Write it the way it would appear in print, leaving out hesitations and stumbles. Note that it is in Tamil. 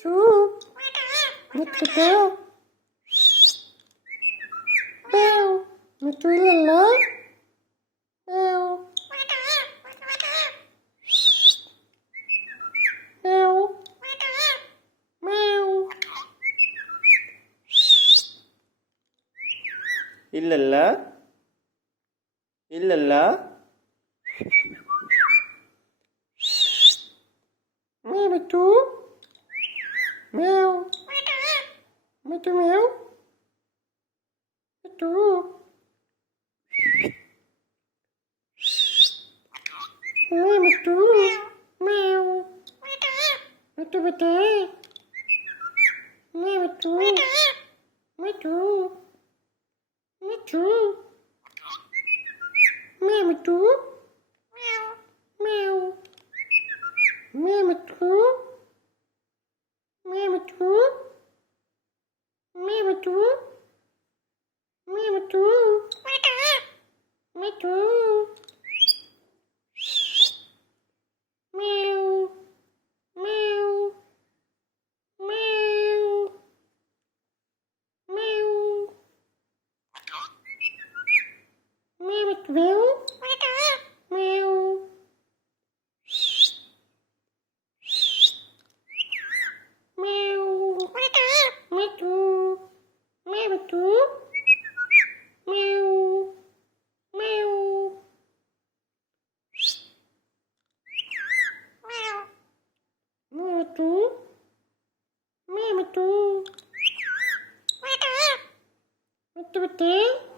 Two. Mitu two. Meow. Mitu ilala. Meow. Meow. Meow. இல்லல்ல இல்லல்ல Mittu மேவ் Mittu மேவ் Mittu Mittu மேவ் Mittu Mittu Mittu Mittu Me too. Me too. Meow. Me too. Me too. Me too. Me too. Me too. Meow. Meow. Meow. Meow. Meow. Meow. Meow. Me too. Me too. Meow. Meow. Me too. Me too. Me too.